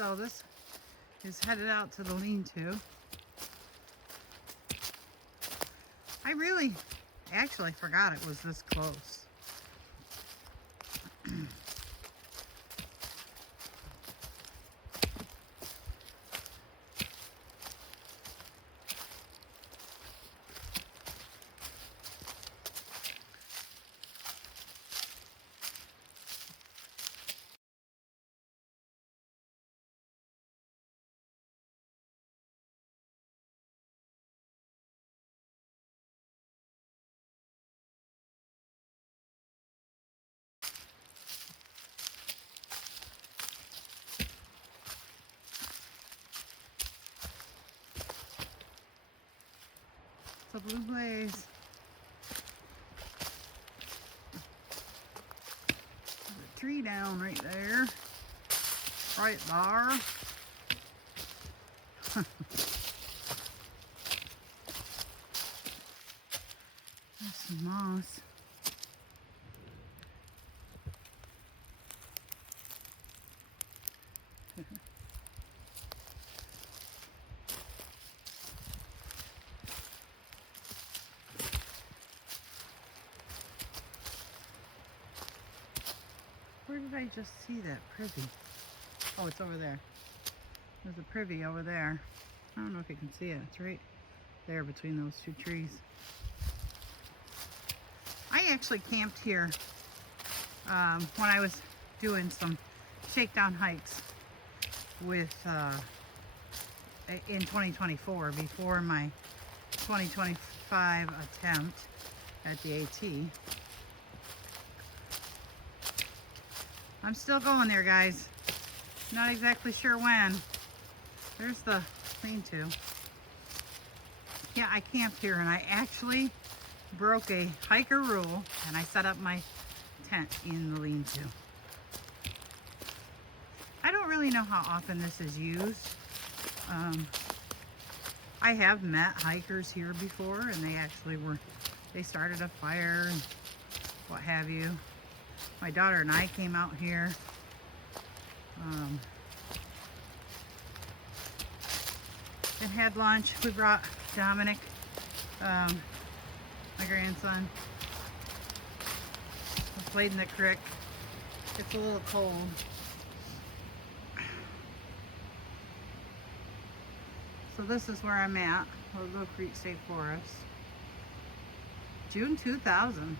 So this is headed out to the lean-to. I really actually forgot it was this close. It's a blue blaze. There's a tree down right there. Right there. There's some moss. Where did I just see that privy? Oh, it's over there. There's a privy over there. I don't know if you can see it. It's right there between those two trees. I actually camped here when I was doing some shakedown hikes with in 2024 before my 2025 attempt at the AT. I'm still going there, guys. Not exactly sure when. There's the lean-to. Yeah, I camped here and I actually broke a hiker rule and I set up my tent in the lean-to. I don't really know how often this is used. I have met hikers here before and they started a fire and what have you. My daughter and I came out here. And had lunch. We brought Dominic, my grandson. We played in the creek. It's a little cold. So this is where I'm at, Little Creek State Forest. June 2000.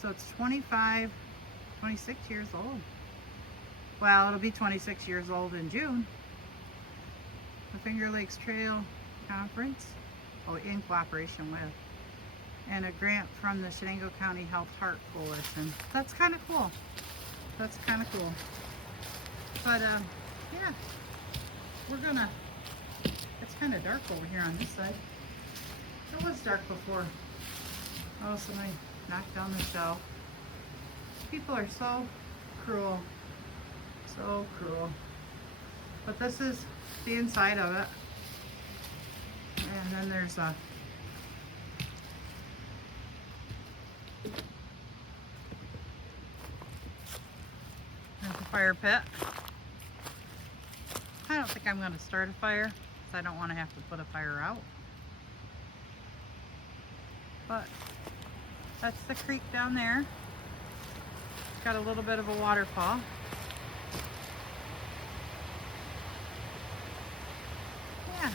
So it's 26 years old. Well, it'll be 26 years old in June. The Finger Lakes Trail Conference, in cooperation with, and a grant from the Shenango County Health Heart Coalition. That's kind of cool. That's kind of cool. But yeah, it's kind of dark over here on this side. It was dark before. Oh, somebody knocked down the shelf. People are so cruel. So cruel. But this is the inside of it. And then there's a fire pit. I don't think I'm going to start a fire because I don't want to have to put a fire out. But that's the creek down there. It's got a little bit of a waterfall. Yeah.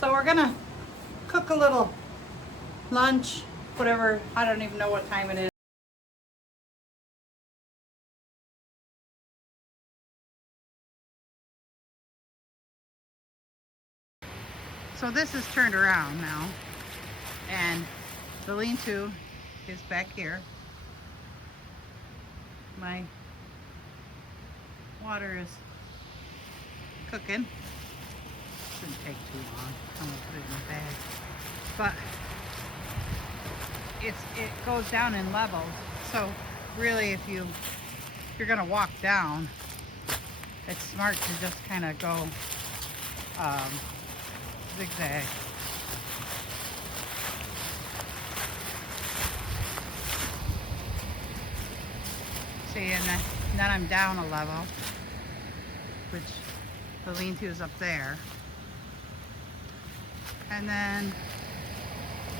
So we're gonna cook a little lunch, whatever, I don't even know what time it is. So this is turned around now, and the lean-to is back here. my water is cooking. Shouldn't take too long. I'm gonna put it in the bag. But it goes down in levels. So really, if you're gonna walk down, it's smart to just kind of go zigzag. See, and then I'm down a level, which the lean-to is up there. And then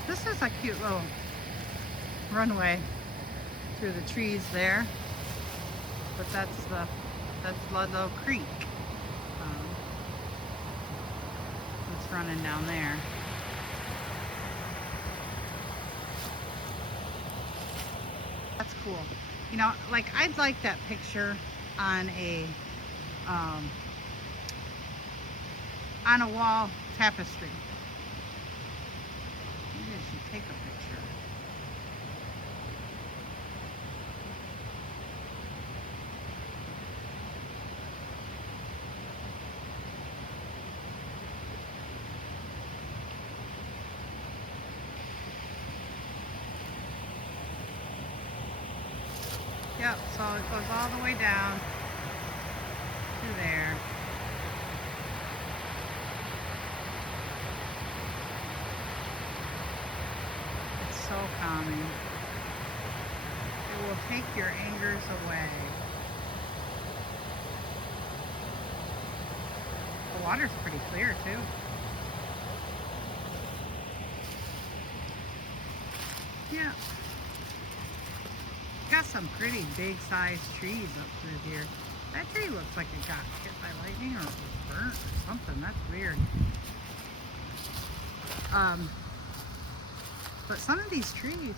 this is a cute little runway through the trees there, but that's Ludlow Creek. It's running down there. That's cool. You know, like I'd like that picture on a wall tapestry. Maybe I should take a picture. Yep, so it goes all the way down to there. It's so calming. It will take your angers away. The water's pretty clear too. Yeah. Got some pretty big sized trees up through here. That tree looks like it got hit by lightning or it was burnt or something. That's weird. But some of these trees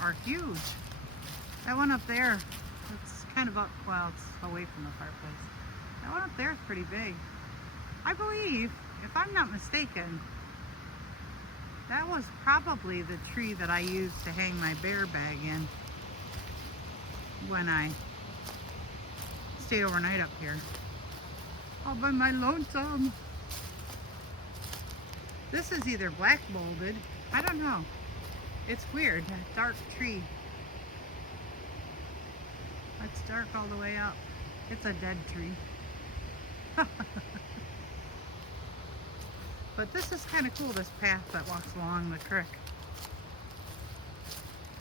are huge. That one up there, it's kind of up, well, it's away from the fireplace. That one up there is pretty big. I believe, if I'm not mistaken, that was probably the tree that I used to hang my bear bag in when I stayed overnight up here. All by my lonesome. This is either black molded. I don't know. It's weird. That dark tree. It's dark all the way up. It's a dead tree. But this is kind of cool, this path that walks along the creek.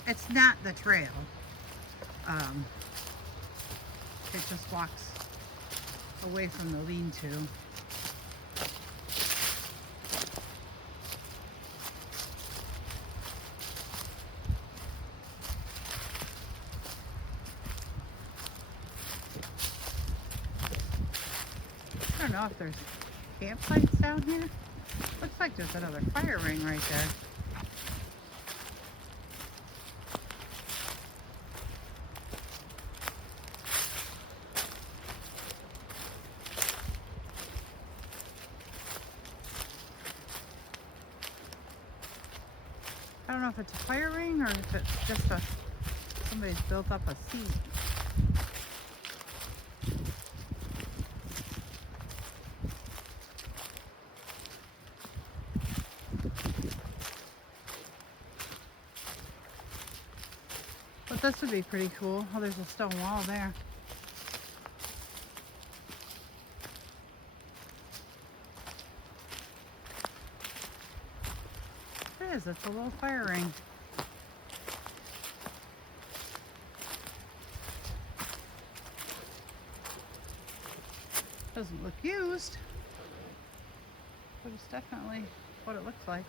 It's not the trail. It just walks away from the lean-to. I don't know if there's campsites down here. Looks like there's another fire ring right there. I don't know if it's a fire ring or if it's just somebody's built up a seat. But this would be pretty cool. Oh, there's a stone wall there. It is. It's a little fire ring. Doesn't look used, but it's definitely what it looks like.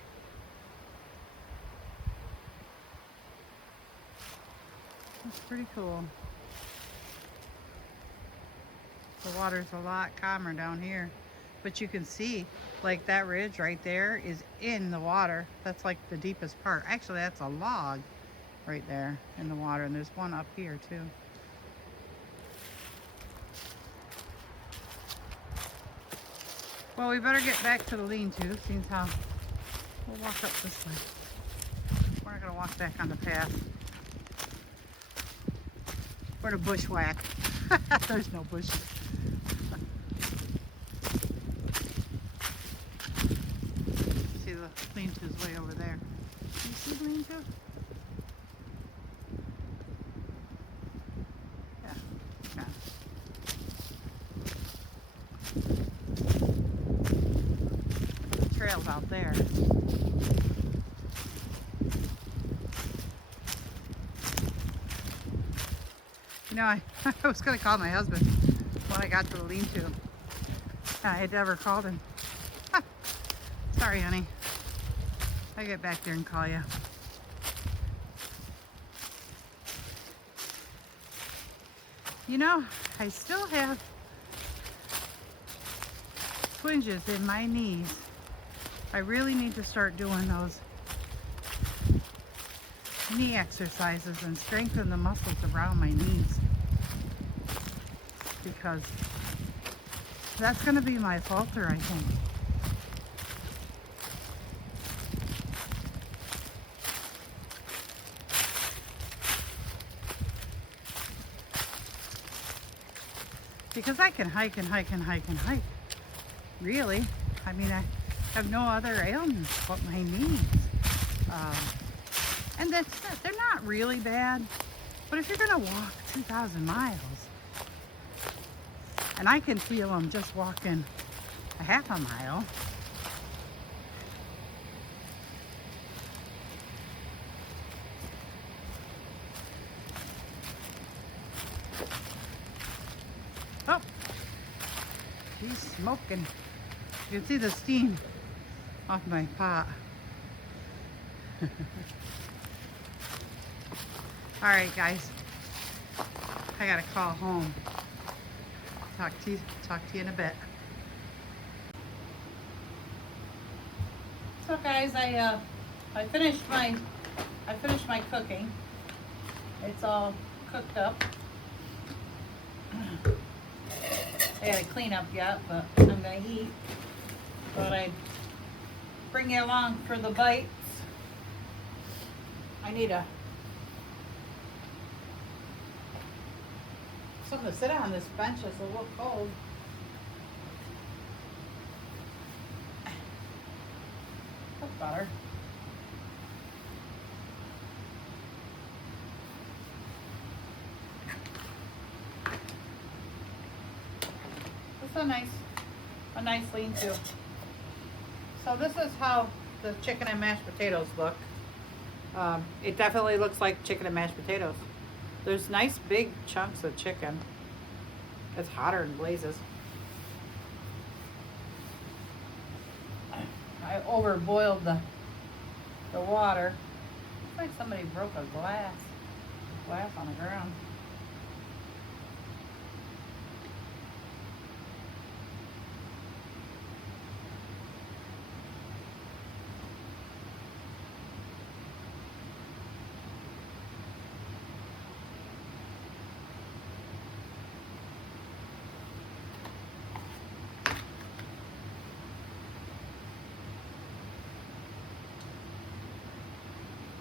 That's pretty cool. The water's a lot calmer down here, but you can see like that ridge right there is in the water. That's like the deepest part. Actually, that's a log right there in the water, and there's one up here too. Well, we better get back to the lean-to, seeing how we'll walk up this way. We're not gonna walk back on the path. for the bushwhack. There's no bushes. See the lean-to's way over there. You see the lean-to? Yeah. Yeah. The trail's out there. You know, I was going to call my husband when I got to the lean-to. I had never called him. Sorry, honey. I'll get back there and call you. You know, I still have twinges in my knees. I really need to start doing those knee exercises and strengthen the muscles around my knees, because that's going to be my falter, I think. Because I can hike and hike and hike and hike. Really. I mean, I have no other ailments but my knees. And they're not really bad. But if you're going to walk 2,000 miles, and I can feel them just walking a half a mile, oh, he's smoking. You can see the steam off my pot. All right, guys, I gotta call home. Talk to you in a bit. So, guys, I finished my cooking. It's all cooked up. I gotta clean up yet, but I'm gonna eat. But I bring you along for the bites. I need something to sit on. This bench is a little cold. That's better. It's a nice lean-to. So this is how the chicken and mashed potatoes look. It definitely looks like chicken and mashed potatoes. There's nice big chunks of chicken. It's hotter than blazes. I overboiled the water. Looks like somebody broke a glass on the ground.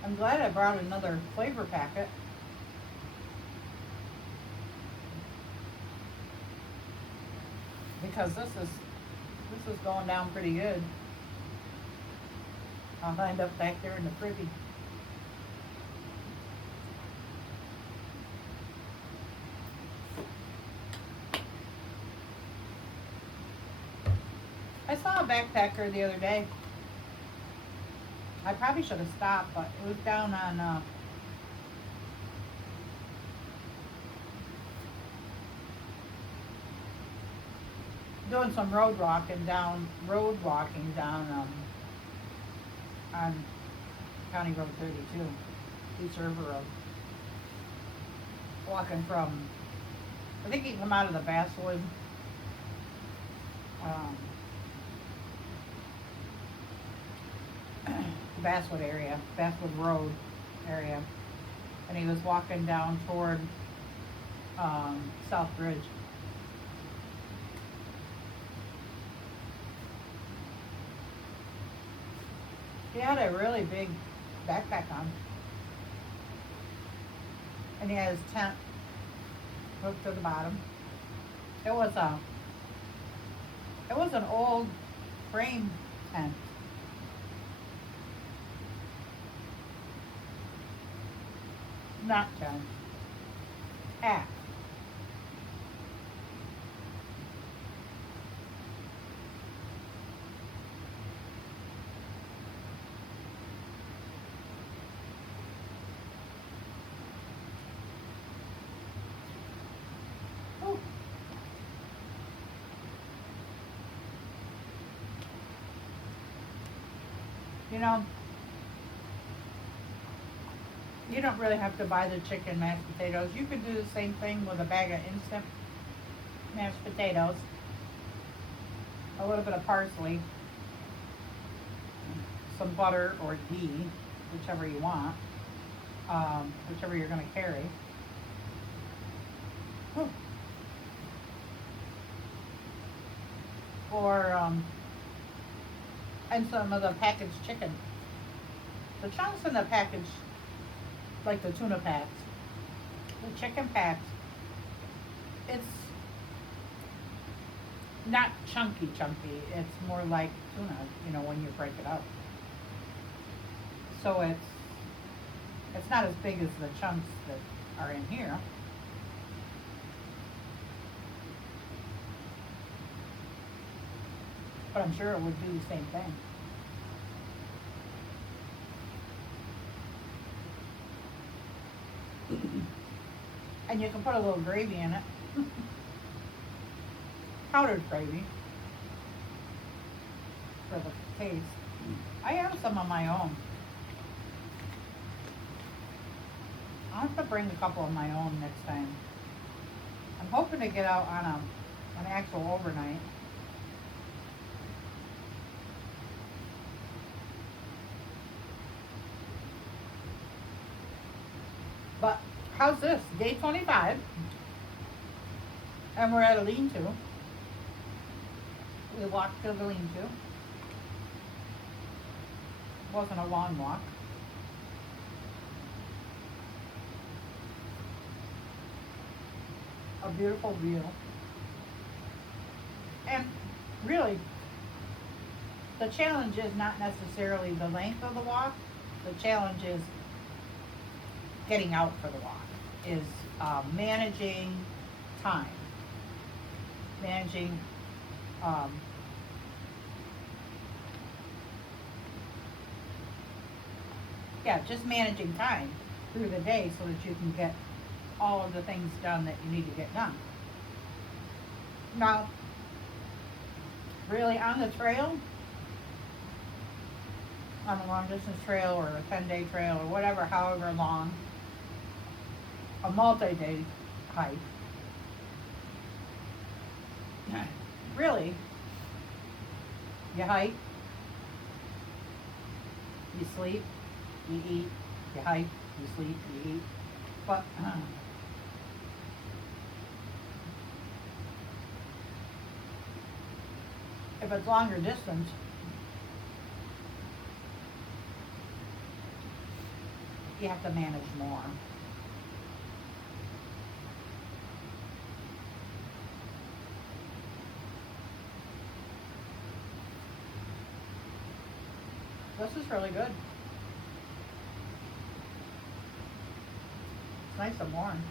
I'm glad I brought another flavor packet. Because this is going down pretty good. I'll end up back there in the privy. I saw a backpacker the other day. I probably should have stopped, but it was down on doing some road walking down on County Road 32, East River Road. Walking from, I think he come out of the Basswood Basswood area, Basswood Road area, and he was walking down toward South Bridge. He had a really big backpack on, and he had his tent Hooked to the bottom. It was a it was an old frame tent. Not tent. Hat. Ooh. You know, you don't really have to buy the chicken mashed potatoes. You could do the same thing with a bag of instant mashed potatoes, a little bit of parsley, some butter or ghee, whichever you want, whichever you're going to carry. Whew. Or and some of the packaged chicken. The chunks in the package, like the tuna packs, the chicken packs, it's not chunky. It's more like tuna, when you break it up. So it's not as big as the chunks that are in here. But I'm sure it would do the same thing. And you can put a little gravy in it. Powdered gravy for the taste. I have some of my own. I'll have to bring a couple of my own next time. I'm hoping to get out on an actual overnight. But how's this? Day 25. And we're at a lean-to. We walked to the lean-to. Wasn't a long walk. A beautiful view. And really, the challenge is not necessarily the length of the walk. The challenge is getting out for the walk, is managing time, managing just managing time through the day so that you can get all of the things done that you need to get done. Now, really on the trail, on a long distance trail or a 10-day trail or whatever, however long, a multi-day hike, really, you hike, you sleep, you eat, you hike, you sleep, you eat. But if it's longer distance, you have to manage more. This is really good. It's nice and warm.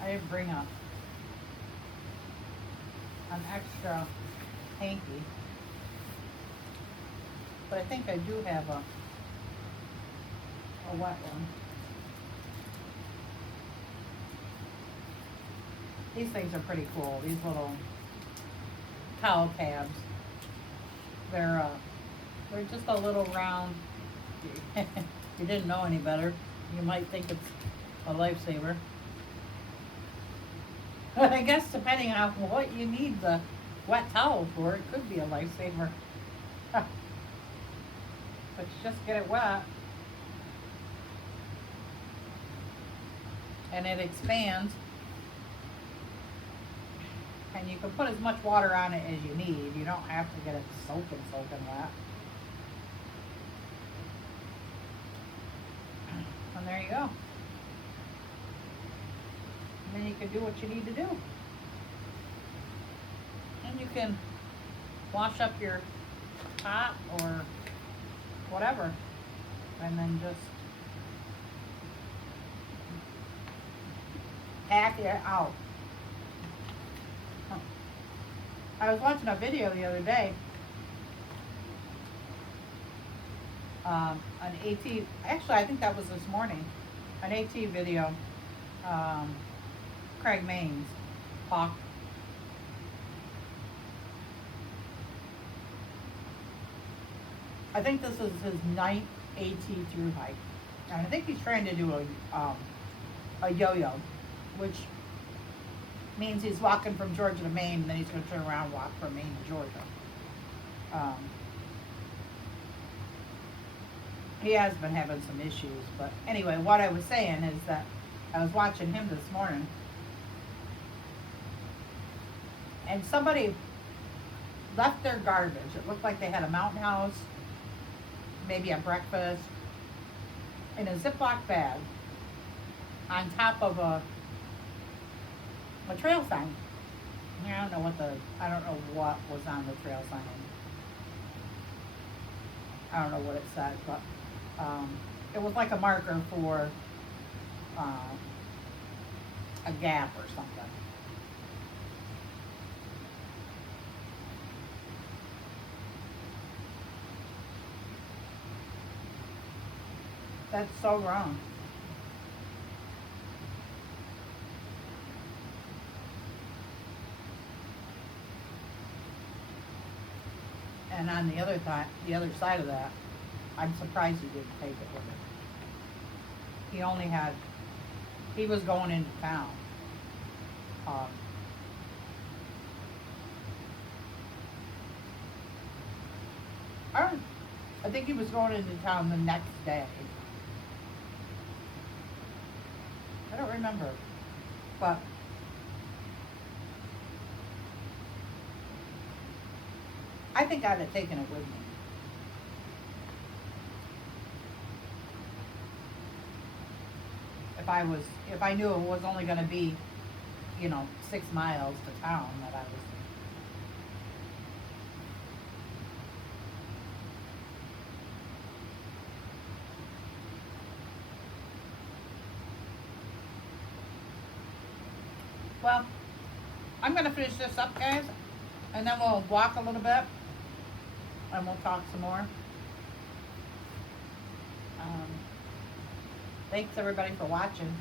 I didn't bring an extra hanky, but I think I do have a wet one. These things are pretty cool. These little towel tabs. They're just a little round. If you didn't know any better, you might think it's a lifesaver. But I guess depending on what you need the wet towel for, it could be a lifesaver. But you just get it wet. And it expands. And you can put as much water on it as you need. You don't have to get it soaking wet. And there you go. And then you can do what you need to do. And you can wash up your pot or whatever. And then just pack it out. I was watching a video the other day. An AT, actually I think that was this morning, an AT video. Craig Maines talked. I think this is his 9th AT through hike. And I think he's trying to do a yo-yo, which means he's walking from Georgia to Maine, and then he's going to turn around and walk from Maine to Georgia. He has been having some issues, but anyway, what I was saying is that I was watching him this morning, and somebody left their garbage. It looked like they had a mountain house, maybe a breakfast, in a Ziploc bag on top of a trail sign. I don't know what was on the trail sign. I don't know what it said, but it was like a marker for a gap or something. That's so wrong. And on the other side of that, I'm surprised he didn't take it with him. He was going into town. I think he was going into town the next day. I don't remember, but I think I'd have taken it with me. If I knew it was only going to be, 6 miles to town, that I was. Well, I'm going to finish this up, guys, and then we'll walk a little bit, and we'll talk some more. Thanks, everybody, for watching.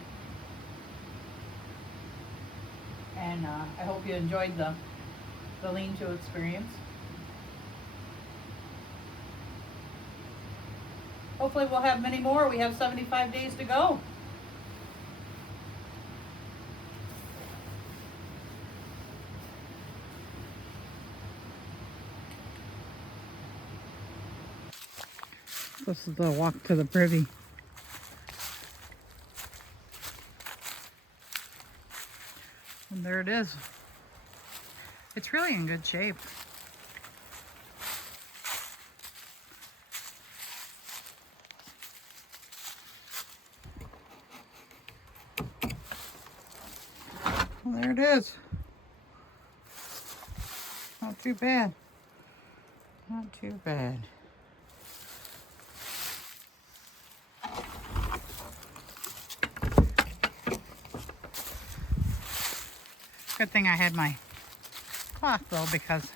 And I hope you enjoyed the lean-to experience. Hopefully we'll have many more. We have 75 days to go. This is the walk to the privy. And there it is. It's really in good shape. Well, there it is. Not too bad. Not too bad. Good thing I had my cloth though, because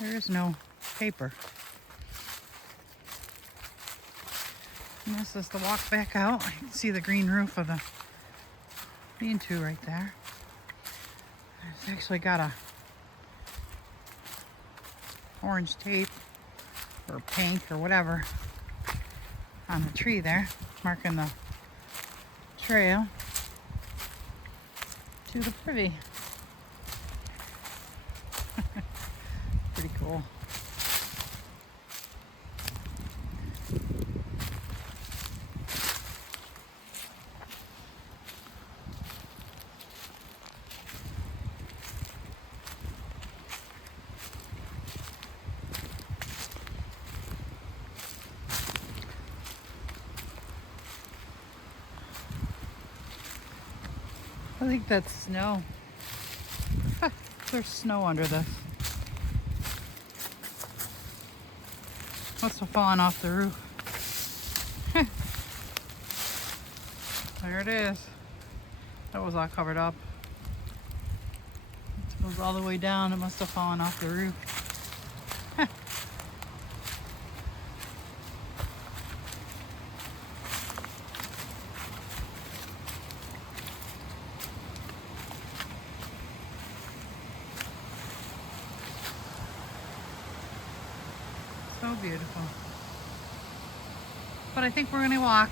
there is no paper. And this is the walk back out. You can see the green roof of the lean-to right there. It's actually got a orange tape or paint or whatever on the tree there, marking the trail to the privy. Pretty cool. think that's snow. There's snow under this. Must have fallen off the roof. There it is. That was all covered up. It goes all the way down. It must have fallen off the roof. So beautiful. But I think we're gonna walk.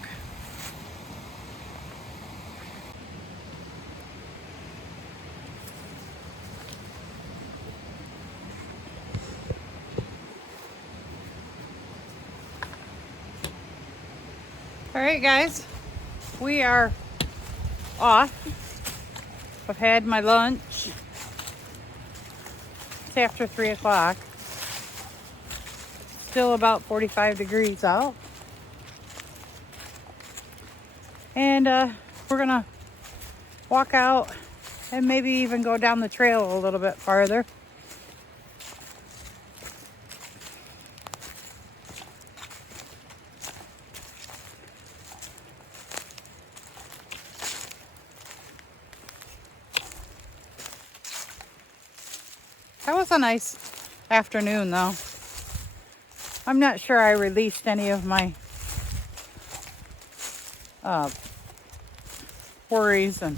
All right, guys, we are off. I've had my lunch. It's after 3 o'clock. Still about 45 degrees out. And we're gonna walk out and maybe even go down the trail a little bit farther. That was a nice afternoon though. I'm not sure I released any of my worries and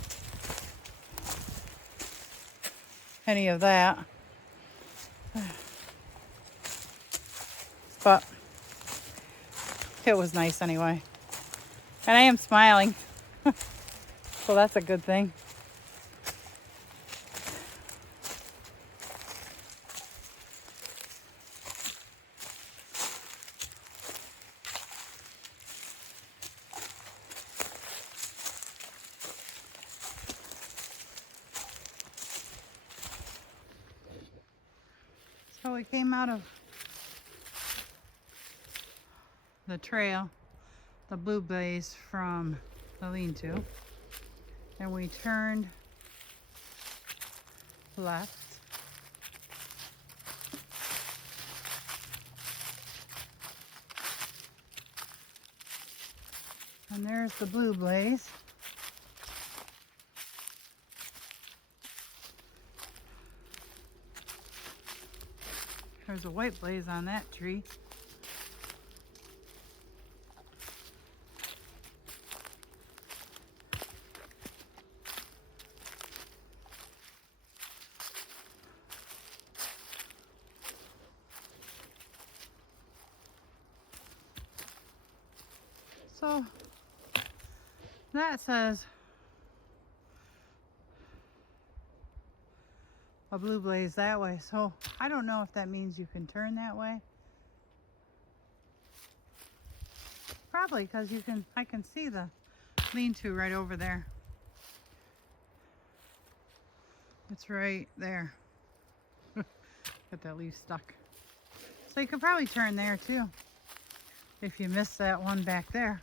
any of that. But it was nice anyway. And I am smiling. So that's a good thing. So we came out of the trail, the blue blaze from the lean-to, and we turned left. And there's the blue blaze. There's a white blaze on that tree. So that says a blue blaze that way. So I don't know if that means you can turn that way. Probably, because I can see the lean-to right over there. It's right there. Got that leaf stuck. So you could probably turn there too, if you missed that one back there.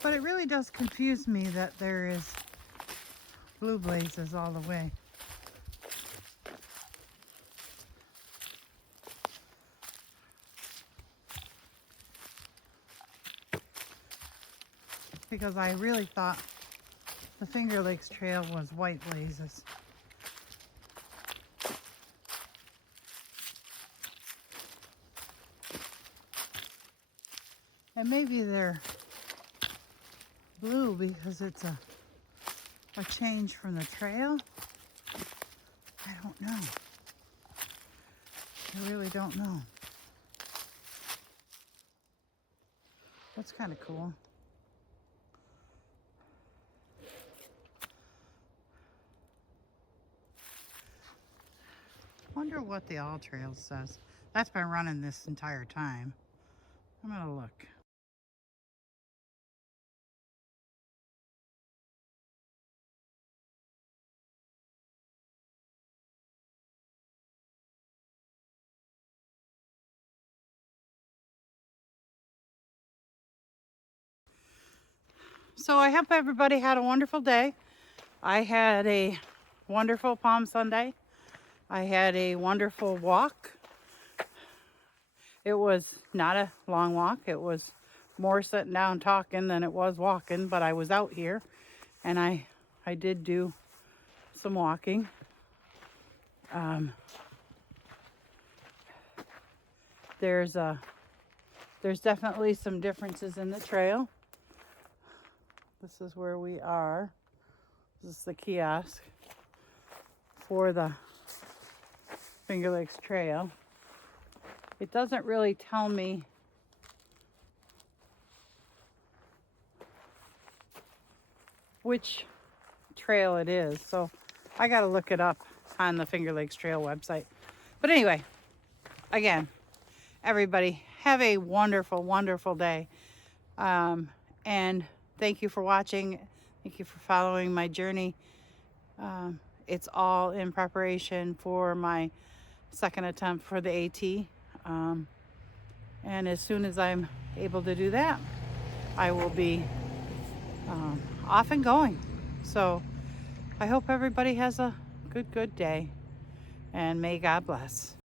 But it really does confuse me that there is blue blazes all the way. Because I really thought the Finger Lakes Trail was white blazes. And maybe they're blue because it's a change from the trail. I don't know. I really don't know. That's kind of cool. Wonder what the All Trails says. That's been running this entire time. I'm gonna look. So I hope everybody had a wonderful day. I had a wonderful Palm Sunday. I had a wonderful walk. It was not a long walk. It was more sitting down talking than it was walking, but I was out here and I did do some walking. There's definitely some differences in the trail. This is where we are. This is the kiosk for the Finger Lakes Trail. It doesn't really tell me which trail it is, so I gotta look it up on the Finger Lakes Trail website. But anyway, again, everybody have a wonderful, wonderful day. And thank you for watching. Thank you for following my journey. It's all in preparation for my second attempt for the AT. And as soon as I'm able to do that, I will be off and going. So I hope everybody has a good day, and may God bless.